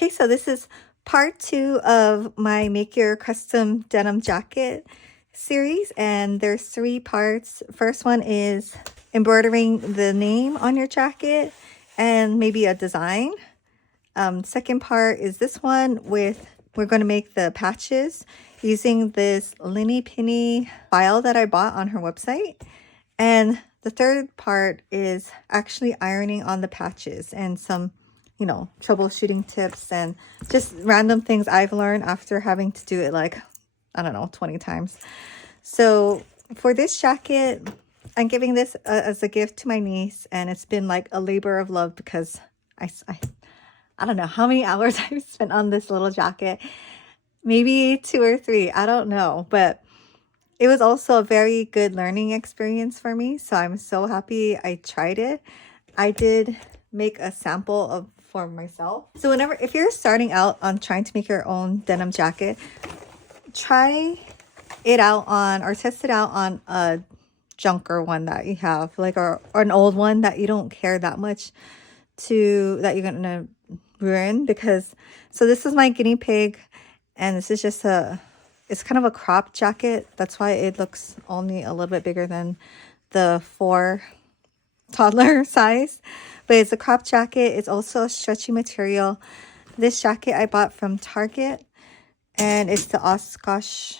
Okay, so this is part 2 of my Make Your Custom Denim Jacket series, and there's 3 parts. First one is embroidering the name on your jacket and maybe a design. Second part is this one with, we're going to make the patches using this Linny Penny file that I bought on her website. And the third part is actually ironing on the patches and some, you know, troubleshooting tips and just random things I've learned after having to do it like, I don't know, 20 times. So for this jacket, I'm giving this as a gift to my niece, and it's been like a labor of love because I don't know how many hours I've spent on this little jacket. Maybe 2 or 3, I don't know, but it was also a very good learning experience for me. So I'm so happy I tried it. I did make a sample for myself. So if you're starting out on trying to make your own denim jacket, try it out on, or test it out on a junker one that you have, like, or an old one that you don't care that much that you're gonna ruin. Because, so this is my guinea pig, and this is just it's kind of a crop jacket. That's why it looks only a little bit bigger than the 4 toddler size. But it's a crop jacket. It's also a stretchy material. This jacket I bought from Target, and it's the Oshkosh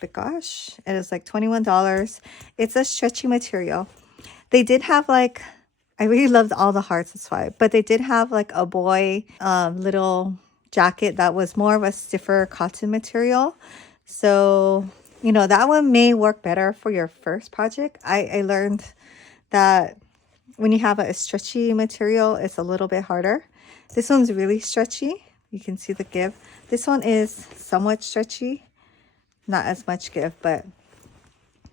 Bagosh. It is like $21. It's a stretchy material. They did have like, I really loved all the hearts, that's why. But they did have like a boy little jacket that was more of a stiffer cotton material. So, you know, that one may work better for your first project. I learned that when you have a stretchy material, it's a little bit harder. This one's really stretchy. You can see the give. This one is somewhat stretchy, not as much give, but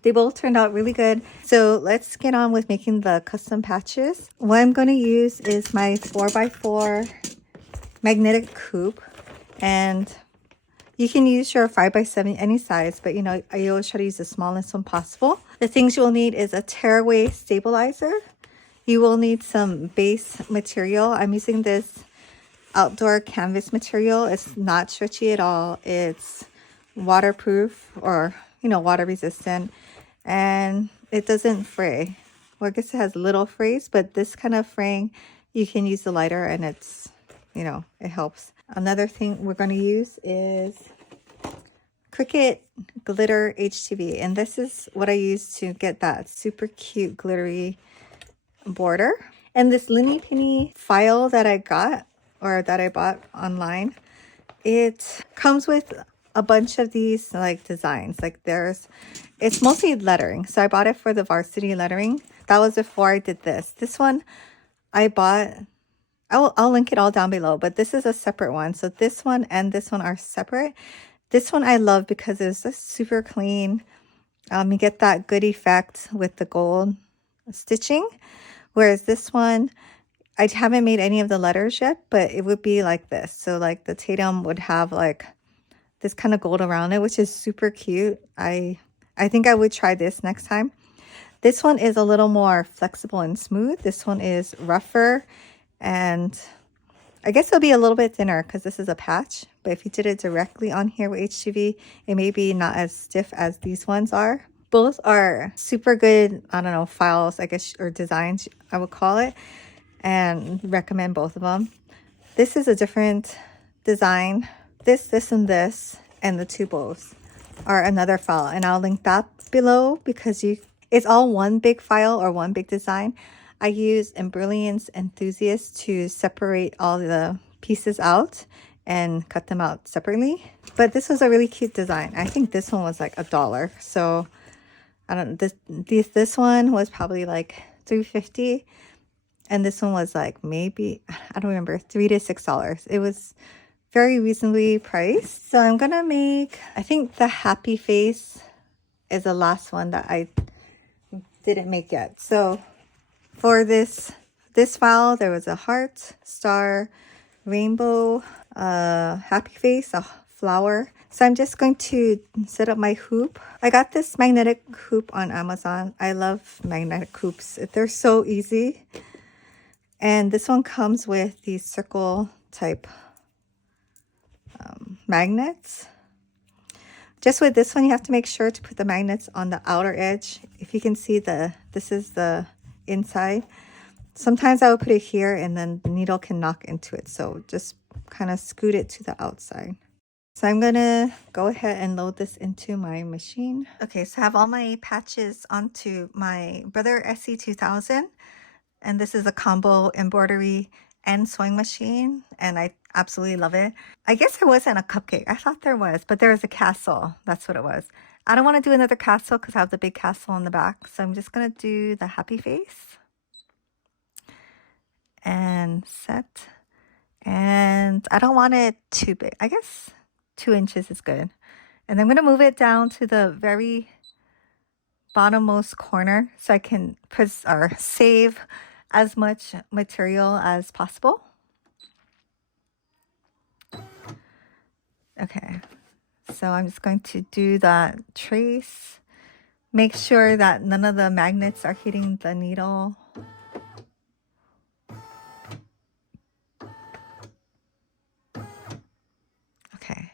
they both turned out really good. So let's get on with making the custom patches. What I'm going to use is my 4x4 magnetic coupe, and you can use your 5x7 any size, but you know, I always try to use the smallest one possible. The things you'll need is a tearaway stabilizer. You will need some base material. I'm using this outdoor canvas material. It's not stretchy at all. It's waterproof, or, you know, water resistant, and it doesn't fray. Well, I guess it has little frays, but this kind of fraying, you can use the lighter, and it's, you know, it helps. Another thing we're going to use is Cricut Glitter HTV, and this is what I use to get that super cute glittery border. And this Linny Penny file that I got, or that I bought online, it comes with a bunch of these like designs. Like it's mostly lettering, so I bought it for the varsity lettering. That was before I did this. This one I bought, I'll link it all down below, but this is a separate one. So this one and this one are separate. This one I love because it's just super clean. You get that good effect with the gold stitching. Whereas this one, I haven't made any of the letters yet, but it would be like this. So like the Tatum would have like this kind of gold around it, which is super cute. I think I would try this next time. This one is a little more flexible and smooth. This one is rougher, and I guess it'll be a little bit thinner because this is a patch. But if you did it directly on here with HTV, it may be not as stiff as these ones are. Both are super good, I don't know, files, I guess, or designs, I would call it, and recommend both of them. This is a different design. This, and this, and the 2 bows are another file, and I'll link that below because it's all one big file or one big design. I use Brilliance Enthusiast to separate all the pieces out and cut them out separately. But this was a really cute design. I think this one was like $1. So I don't know, this one was probably like $3.50, and this one was like maybe, I don't remember, $3 to $6. It was very reasonably priced. So I'm gonna make, I think the happy face is the last one that I didn't make yet. So for this file, there was a heart, star, rainbow, happy face, a flower. So I'm just going to set up my hoop. I got this magnetic hoop on Amazon. I love magnetic hoops. They're so easy. And this one comes with these circle type magnets. Just with this one, you have to make sure to put the magnets on the outer edge. If you can see this is the inside. Sometimes I would put it here and then the needle can knock into it. So just kind of scoot it to the outside. So I'm gonna go ahead and load this into my machine. Okay, so I have all my patches onto my Brother SC2000. And this is a combo embroidery and sewing machine. And I absolutely love it. I guess there wasn't a cupcake. I thought there was, but there was a castle. That's what it was. I don't want to do another castle because I have the big castle on the back. So I'm just going to do the happy face. And set. And I don't want it too big. I guess 2 inches is good. And I'm going to move it down to the very bottommost corner so I can save as much material as possible. Okay, so I'm just going to do that trace. Make sure that none of the magnets are hitting the needle. Okay,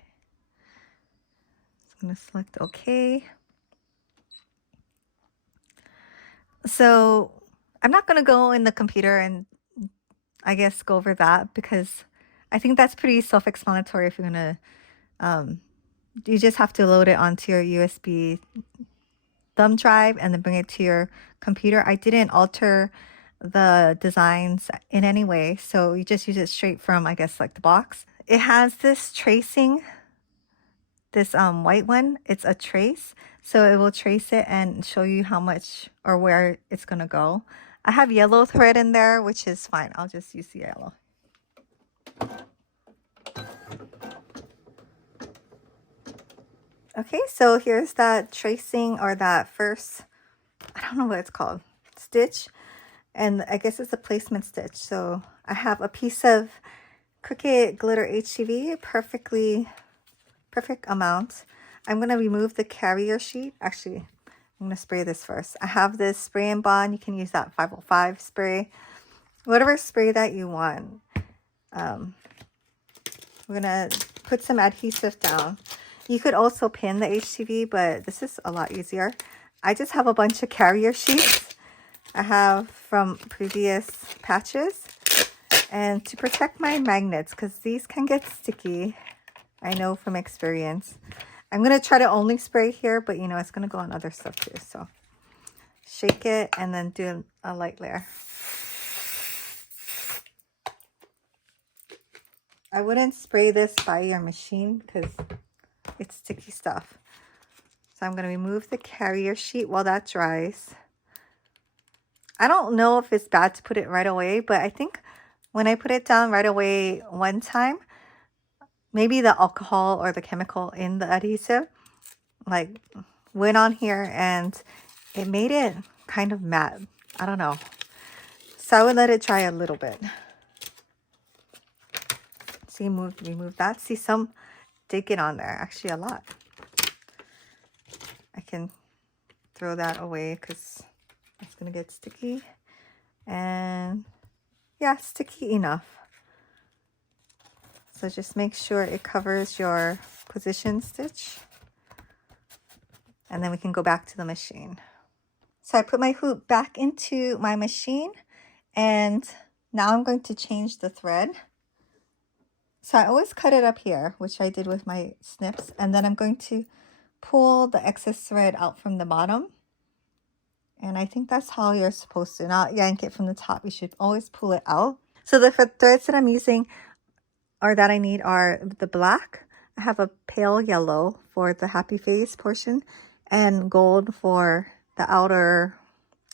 I'm going to select OK. So I'm not going to go in the computer and I guess go over that because I think that's pretty self-explanatory. If you're going to, you just have to load it onto your USB thumb drive and then bring it to your computer. I didn't alter the designs in any way, so you just use it straight from, I guess, like the box. It has this tracing, this white one. It's a trace, so it will trace it and show you how much or where it's gonna go. I have yellow thread in there, which is fine. I'll just use the yellow. Okay, so here's that tracing or that first, I don't know what it's called, stitch. And I guess it's a placement stitch. So I have a piece of Cricut glitter HTV, perfect amount. I'm going to remove the carrier sheet. Actually, I'm going to spray this first. I have this spray and bond. You can use that 505 spray, whatever spray that you want. We're going to put some adhesive down. You could also pin the HTV, but this is a lot easier. I just have a bunch of carrier sheets I have from previous patches. And to protect my magnets, because these can get sticky, I know from experience. I'm going to try to only spray here, but you know, it's going to go on other stuff too. So shake it and then do a light layer. I wouldn't spray this by your machine because it's sticky stuff. So I'm going to remove the carrier sheet while that dries. I don't know if it's bad to put it right away, but I think when I put it down right away one time, maybe the alcohol or the chemical in the adhesive like went on here and it made it kind of matte. I don't know. So I would let it dry a little bit. See, remove that. See, some did get on there. Actually, a lot. I can throw that away because it's going to get sticky. And yeah, sticky enough. So just make sure it covers your position stitch. And then we can go back to the machine. So I put my hoop back into my machine. And now I'm going to change the thread. So I always cut it up here, which I did with my snips. And then I'm going to pull the excess thread out from the bottom. And I think that's how you're supposed to, not yank it from the top. You should always pull it out. So the threads that I'm using or that I need are the black. I have a pale yellow for the happy face portion and gold for the outer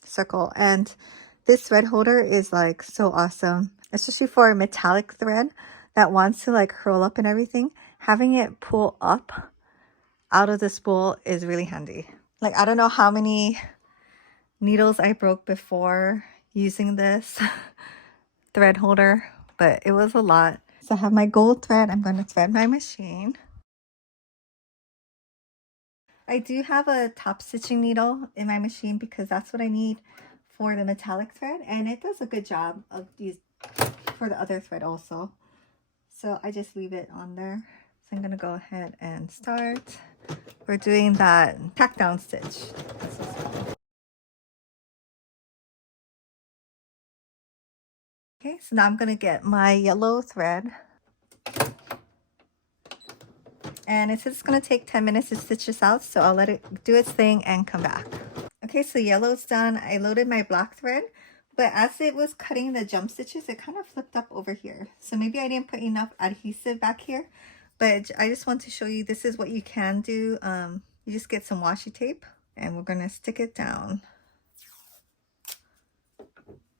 circle. And this thread holder is like so awesome, especially for a metallic thread that wants to like curl up and everything. Having it pull up out of the spool is really handy. Like, I don't know how many needles I broke before using this thread holder, but it was a lot. So I have my gold thread. I'm going to thread my machine. I do have a top stitching needle in my machine because that's what I need for the metallic thread, and it does a good job of these for the other thread also. So I just leave it on there. So I'm gonna go ahead and start. We're doing that tack down stitch. Okay, so now I'm gonna get my yellow thread. And it says it's gonna take 10 minutes to stitch this out, so I'll let it do its thing and come back. Okay, so yellow's done. I loaded my black thread, but as it was cutting the jump stitches, it kind of flipped up over here. So maybe I didn't put enough adhesive back here, but I just want to show you this is what you can do. You just get some washi tape and we're gonna stick it down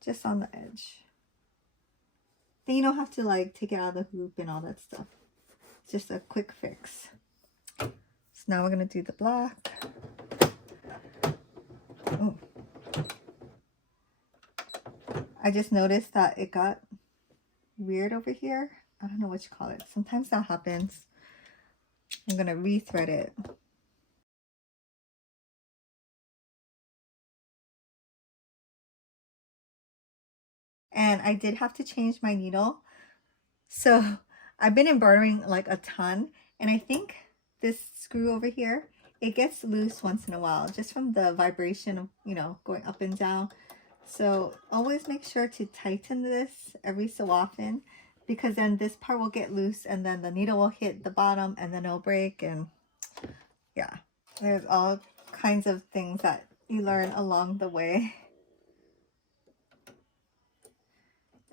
just on the edge. Then you don't have to like take it out of the hoop and all that stuff. It's just a quick fix. So now we're gonna do the black. Oh. I just noticed that it got weird over here. I don't know what you call it. Sometimes that happens. I'm gonna rethread it. And I did have to change my needle. So I've been embroidering like a ton, and I think this screw over here, it gets loose once in a while just from the vibration of, you know, going up and down. So always make sure to tighten this every so often, because then this part will get loose and then the needle will hit the bottom and then it'll break. And yeah, there's all kinds of things that you learn along the way.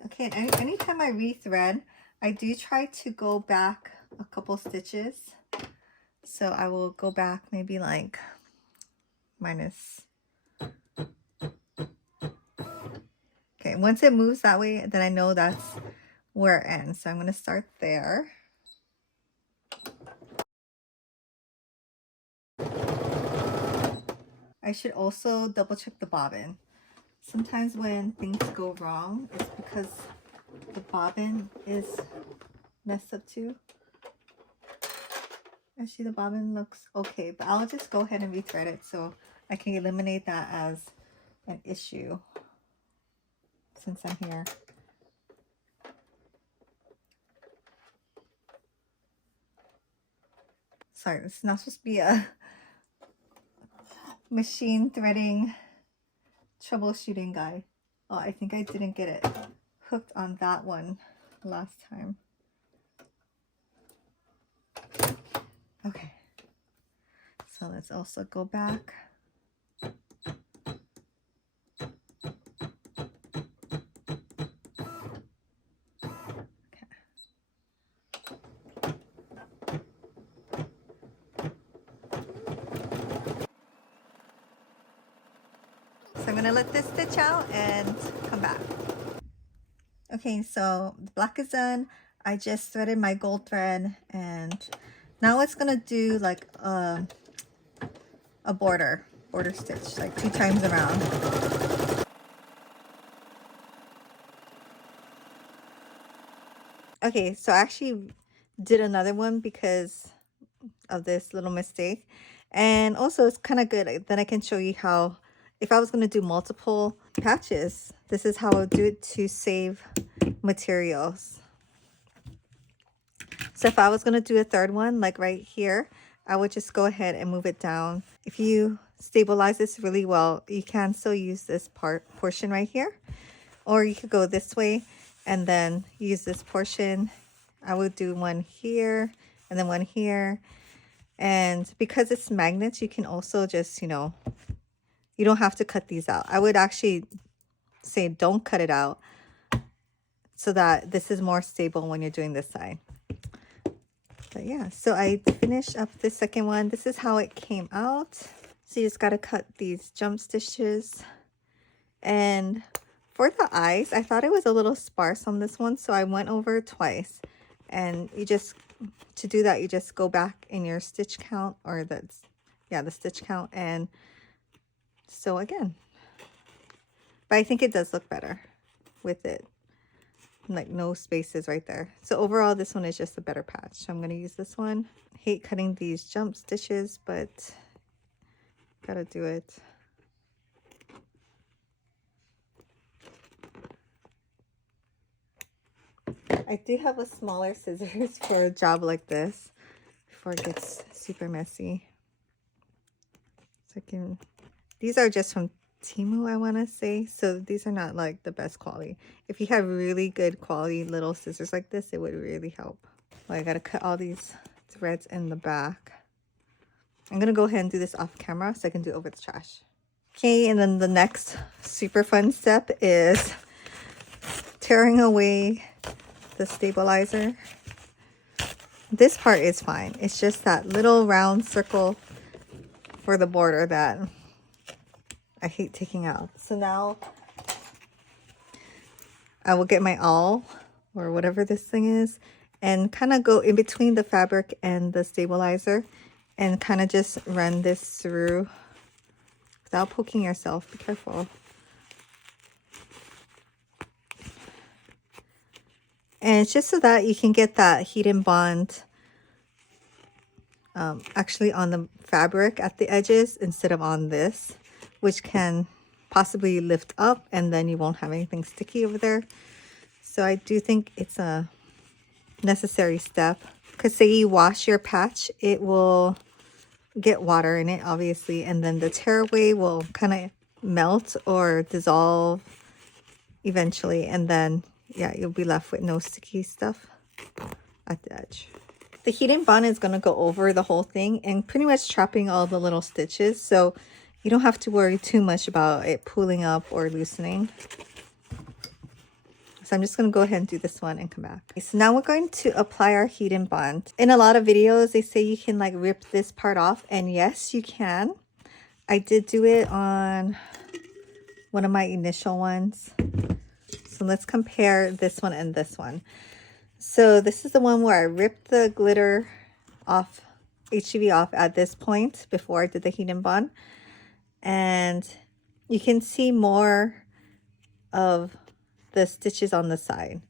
Okay, and anytime I rethread, I do try to go back a couple stitches. So I will go back maybe like minus. Okay, once it moves that way, then I know that's where it ends. So I'm going to start there. I should also double check the bobbin. Sometimes when things go wrong, it's because the bobbin is messed up too. Actually, the bobbin looks okay, but I'll just go ahead and rethread it so I can eliminate that as an issue since I'm here. Sorry, this is not supposed to be a machine threading troubleshooting guide. Oh, I think I didn't get it hooked on that one last time. Okay, so let's also go back. So I'm gonna let this stitch out and come back. Okay, so the black is done. I just threaded my gold thread, and now it's gonna do like a border stitch, like 2 times around. Okay, so I actually did another one because of this little mistake, and also it's kind of good. Then I can show you how, if I was going to do multiple patches, this is how I would do it to save materials. So if I was going to do a third one, like right here, I would just go ahead and move it down. If you stabilize this really well, you can still use this portion right here, or you could go this way and then use this portion. I would do one here and then one here. And because it's magnets, you can also just, you know, you don't have to cut these out. I would actually say don't cut it out so that this is more stable when you're doing this side. But yeah, so I finished up the second one. This is how it came out. So you just got to cut these jump stitches. And for the eyes, I thought it was a little sparse on this one, so I went over twice. And you just, to do that, you just go back in your stitch count, or the stitch count, and sew again. But I think it does look better with it, like no spaces right there. So overall, this one is just a better patch. So I'm going to use this one. I hate cutting these jump stitches, but gotta do it. I do have a smaller scissors for a job like this. before it gets super messy. So these are just from Temu, I want to say. So these are not like the best quality. If you have really good quality little scissors like this, it would really help. Well, I got to cut all these threads in the back. I'm going to go ahead and do this off camera so I can do it over the trash. Okay, and then the next super fun step is tearing away the stabilizer. This part is fine. It's just that little round circle for the border that I hate taking out. So now I will get my awl or whatever this thing is and kind of go in between the fabric and the stabilizer and kind of just run this through without poking yourself. Be careful. And it's just so that you can get that heat and bond actually on the fabric at the edges instead of on this, which can possibly lift up and then you won't have anything sticky over there. So I do think it's a necessary step, because say you wash your patch, it will get water in it obviously, and then the tearaway will kind of melt or dissolve eventually, and then yeah, you'll be left with no sticky stuff at the edge. The heat and bond is going to go over the whole thing and pretty much trapping all the little stitches, so you don't have to worry too much about it pulling up or loosening. So I'm just going to go ahead and do this one and come back. Okay, so now we're going to apply our heat and bond. In a lot of videos, they say you can like rip this part off, and yes, you can. I did do it on one of my initial ones. So let's compare this one and this one. So this is the one where I ripped the glitter off, HGV off at this point before I did the heat and bond. And you can see more of the stitches on the side.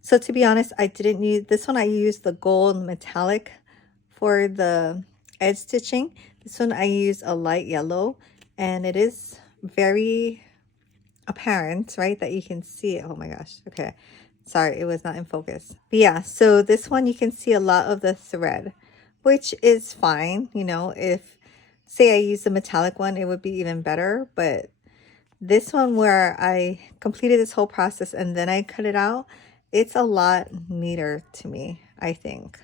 So to be honest, I didn't use this one. I used the gold metallic for the edge stitching. This one I used a light yellow, and it is very apparent, right, that you can see it. Oh my gosh. Okay, sorry, it was not in focus. But yeah, so this one you can see a lot of the thread, which is fine. You know, if say I use the metallic one, it would be even better. But this one where I completed this whole process and then I cut it out, it's a lot neater to me, I think,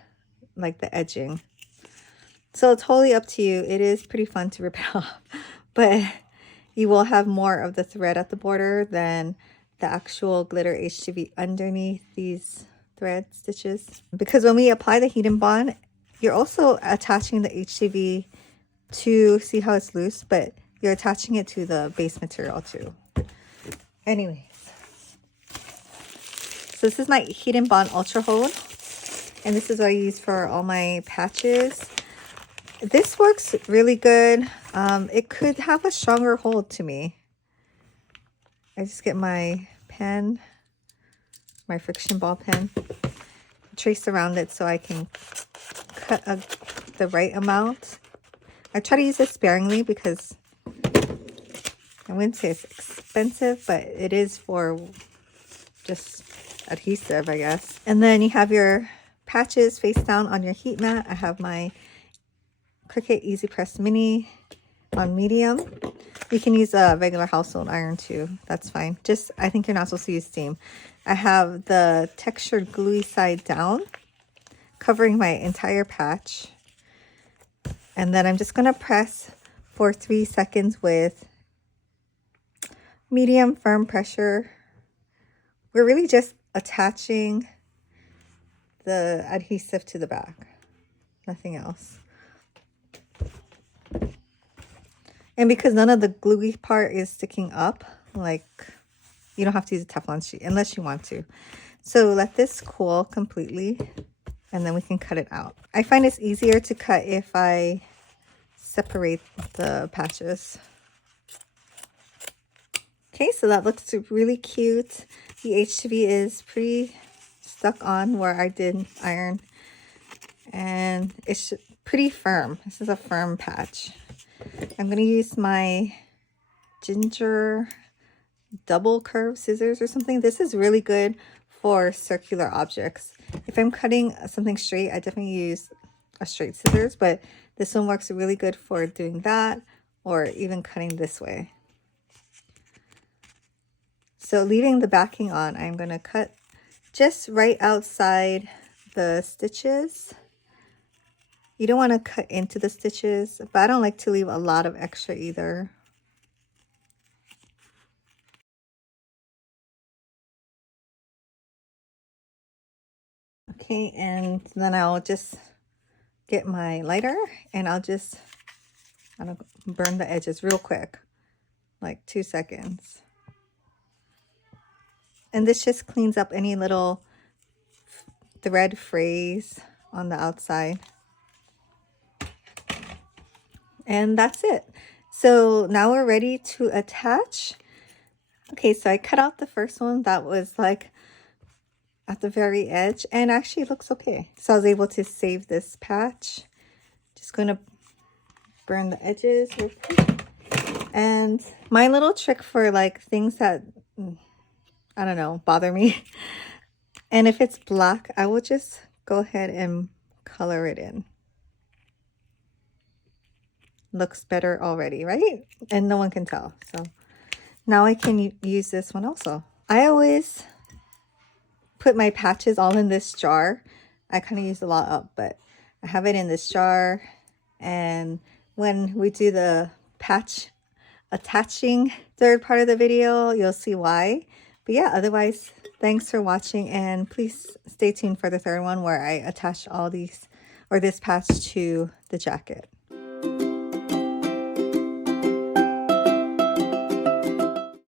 like the edging. So it's totally up to you. It is pretty fun to rip it off, but you will have more of the thread at the border than the actual glitter HGV underneath these thread stitches. Because when we apply the heat and bond, you're also attaching the HGV to, see how it's loose, but you're attaching it to the base material too. Anyways, so this is my Heat and Bond Ultra Hold, and this is what I use for all my patches. This works really good. It could have a stronger hold to me. I just get my pen, my friction ball pen, trace around it so I can cut the right amount. I try to use it sparingly because I wouldn't say it's expensive, but it is for just adhesive, I guess. And then you have your patches face down on your heat mat. I have my Cricut Easy Press Mini on medium. You can use a regular household iron too. That's fine. Just, I think you're not supposed to use steam. I have the textured gluey side down, covering my entire patch. And then I'm just going to press for 3 seconds with medium firm pressure. We're really just attaching the adhesive to the back, nothing else. And because none of the gluey part is sticking up, like, you don't have to use a Teflon sheet unless you want to. So let this cool completely, and then we can cut it out. I find it's easier to cut if I separate the patches. Okay, so that looks really cute. The HGV is pretty stuck on where I did iron, and it's pretty firm. This is a firm patch. I'm going to use my ginger double curve scissors or something. This is really good for circular objects. If I'm cutting something straight, I definitely use a straight scissors, but this one works really good for doing that or even cutting this way. So leaving the backing on, I'm going to cut just right outside the stitches. You don't want to cut into the stitches, but I don't like to leave a lot of extra either. Okay, and then I'll just get my lighter and I'll burn the edges real quick, like 2 seconds. And this just cleans up any little thread frays on the outside. And that's it. So now we're ready to attach. Okay, so I cut out the first one that was like at the very edge and actually looks okay. So I was able to save this patch. Just going to burn the edges real quick. And my little trick for like things that, I don't know, bother me. And if it's black, I will just go ahead and color it in. Looks better already, right? And no one can tell. So now I can use this one also. I always put my patches all in this jar. I kind of use a lot up, but I have it in this jar. And when we do the patch attaching third part of the video, you'll see why. But yeah, otherwise, thanks for watching, and please stay tuned for the third one where I attach all these or this patch to the jacket.